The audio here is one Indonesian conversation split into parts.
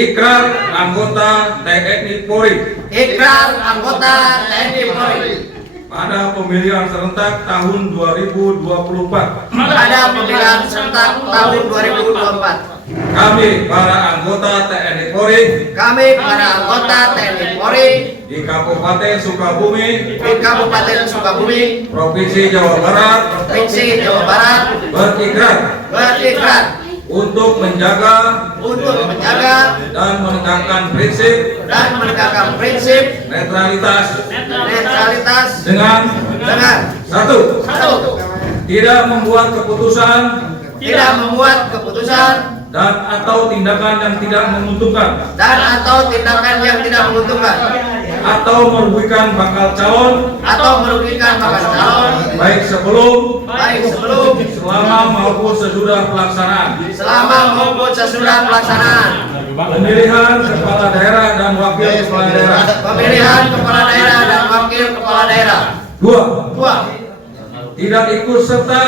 Ikrar anggota TNI Polri. Ikrar anggota TNI Polri Pada pemilihan serentak tahun 2024. pada pemilihan serentak tahun 2024. Kami para anggota TNI Polri Kami para anggota TNI Polri di Kabupaten Sukabumi, di Kabupaten Sukabumi, Provinsi Jawa Barat Provinsi Jawa Barat berikrar untuk menjaga dan menegakkan prinsip netralitas dengan satu, tidak membuat keputusan dan atau tindakan yang tidak menguntungkan atau merugikan bakal calon baik sebelum, selama maupun sesudah pelaksanaan pemilihan kepala daerah dan wakil kepala daerah. Dua, tidak ikut serta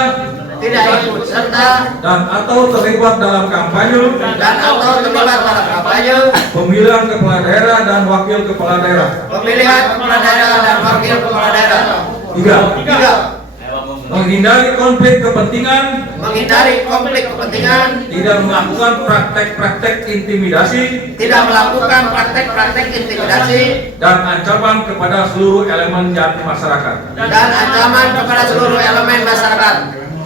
dan atau terlibat dalam kampanye pemilihan kepala daerah dan wakil kepala daerah. Tiga, menghindari konflik kepentingan, tidak melakukan praktek-praktek intimidasi dan ancaman kepada seluruh elemen masyarakat,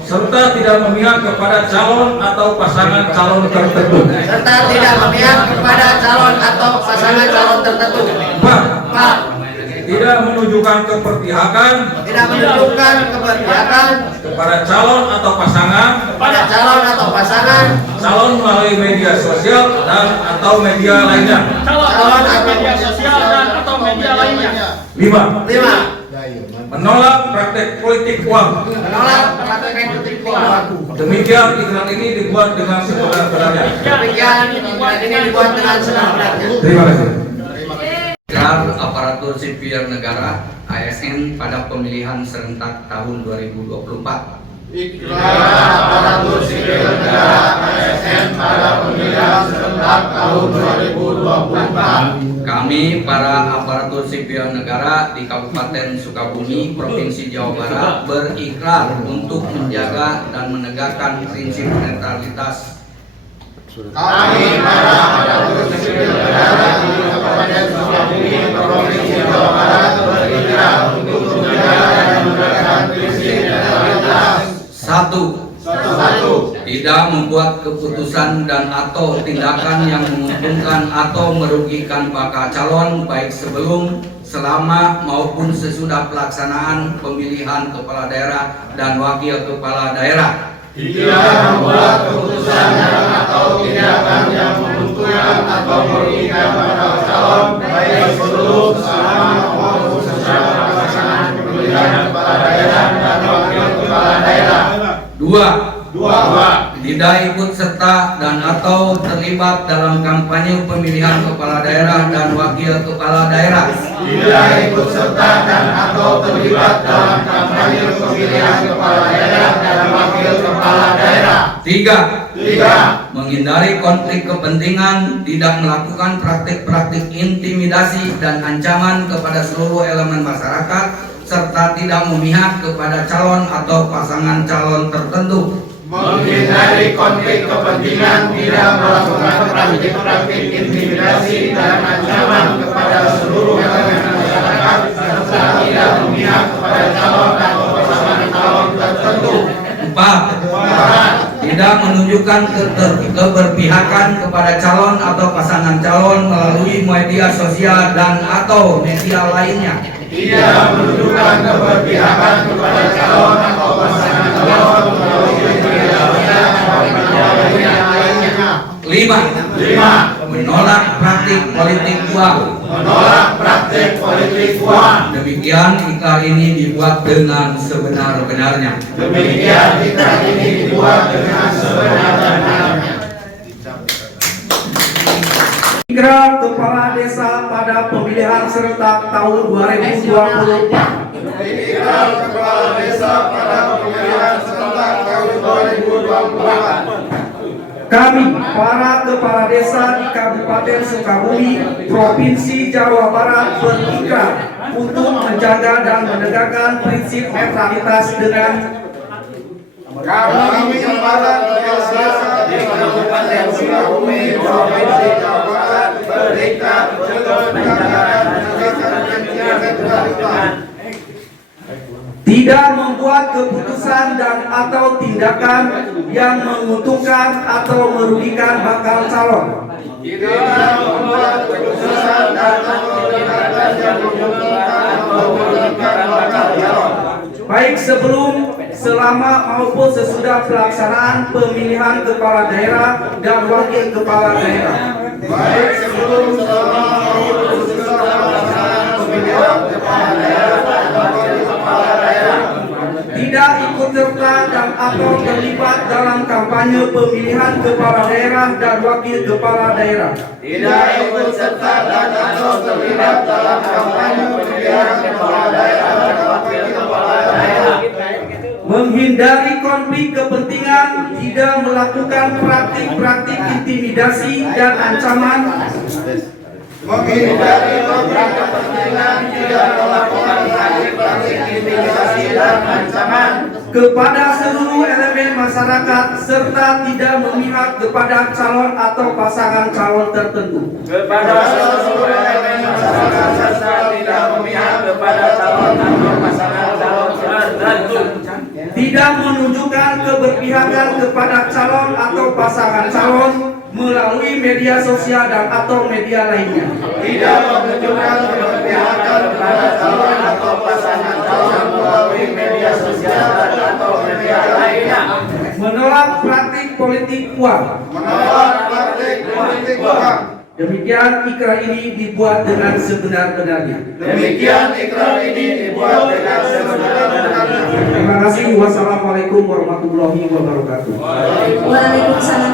serta tidak memihak kepada calon atau pasangan calon tertentu. Empat, tidak menunjukkan keberpihakan kepada calon atau pasangan calon melalui media sosial dan atau media lainnya. Lima, menolak praktek politik uang. Demikian ikrar ini dibuat dengan sebenar-benarnya. Terima kasih. Ikrar aparatur sipil negara ASN pada pemilihan serentak tahun 2024. Ikrar aparatur sipil negara ASN pada pemilihan serentak tahun 2024. Kami para aparatur sipil negara di Kabupaten Sukabumi, Provinsi Jawa Barat berikrar untuk menjaga dan menegakkan prinsip netralitas. Kami para aparatur sipil negara di Kabupaten Sukabumi, Provinsi Jawa Barat berikrar untuk menjaga dan menegakkan prinsip netralitas. Satu, tidak membuat keputusan dan atau tindakan yang menguntungkan atau merugikan bakal calon baik sebelum, selama maupun sesudah pelaksanaan pemilihan kepala daerah dan wakil kepala daerah. Tidak membuat keputusan atau tindakan yang menguntungkan atau merugikan bakal calon baik sebelum, selama maupun sesudah pelaksanaan pemilihan kepala daerah dan wakil kepala daerah. Dua, tidak ikut serta dan atau terlibat dalam kampanye pemilihan kepala daerah dan wakil kepala daerah. Tidak ikut serta dan atau terlibat dalam kampanye pemilihan kepala daerah dan wakil kepala daerah. Tiga, Menghindari konflik kepentingan, tidak melakukan praktik-praktik intimidasi dan ancaman kepada seluruh elemen masyarakat, serta tidak memihak kepada calon atau pasangan calon tertentu. menghindari konflik kepentingan, tidak melakukan praktik-praktik intimidasi dan ancaman kepada seluruh elemen masyarakat, serta tidak memihak kepada calon atau pasangan calon tertentu. Empat, tidak menunjukkan keberpihakan kepada calon atau pasangan calon melalui media sosial dan atau media lainnya. Tidak menunjukkan keberpihakan kepada calon atau pasangan calon melalui media sosial dan media lainnya. Lima, menolak praktik politik uang. Demikian ikrar ini dibuat dengan sebenar-benarnya. Ikrar kepala desa pada pemilihan serentak tahun 2024. Ikrar kepala desa pada pemilihan serentak tahun 2024. Kami para kepala desa di Kabupaten Sukabumi, Provinsi Jawa Barat berikrar untuk menjaga dan menegakkan prinsip netralitas dengan Kami para pemirsa di Kabupaten Sukabumi, Provinsi Jawa Barat berikrar untuk menjaga dan menegakkan prinsip netralitas. tidak membuat keputusan dan atau tindakan yang menguntungkan atau merugikan bakal calon. Tidak membuat keputusan dan atau tindakan yang menguntungkan atau merugikan bakal calon. Baik sebelum, selama maupun sesudah pelaksanaan pemilihan kepala daerah dan wakil kepala daerah. Baik sebelum, selama maupun sesudah pelaksanaan pemilihan kepala daerah dan wakil kepala daerah. Tidak ikut serta dan atau terlibat dalam kampanye pemilihan kepala daerah dan wakil kepala daerah. Tidak ikut serta dan atau terlibat dalam kampanye pemilihan kepala daerah dan wakil kepala daerah. Menghindari konflik kepentingan, tidak melakukan praktik-praktik intimidasi dan ancaman. Menghindari konflik kepentingan, tidak melakukan praktik-praktik intimidasi dan ancaman Kepada seluruh elemen masyarakat serta tidak memihak kepada calon atau pasangan calon tertentu. kepada seluruh elemen masyarakat serta tidak memihak kepada calon atau pasangan calon tertentu. Tidak menunjukkan keberpihakan kepada calon atau pasangan calon melalui media sosial dan atau media lainnya. Tidak menunjukkan keberpihakan kepada calon atau pasangan calon melalui media sosial dan atau media lainnya. Menolak praktik politik uang. Menolak praktik politik uang. Demikian ikrar ini dibuat dengan sebenar-benarnya. Demikian ikrar ini dibuat dengan sebenar-benarnya. Terima kasih. Wassalamualaikum warahmatullahi wabarakatuh. Waalaikumsalam.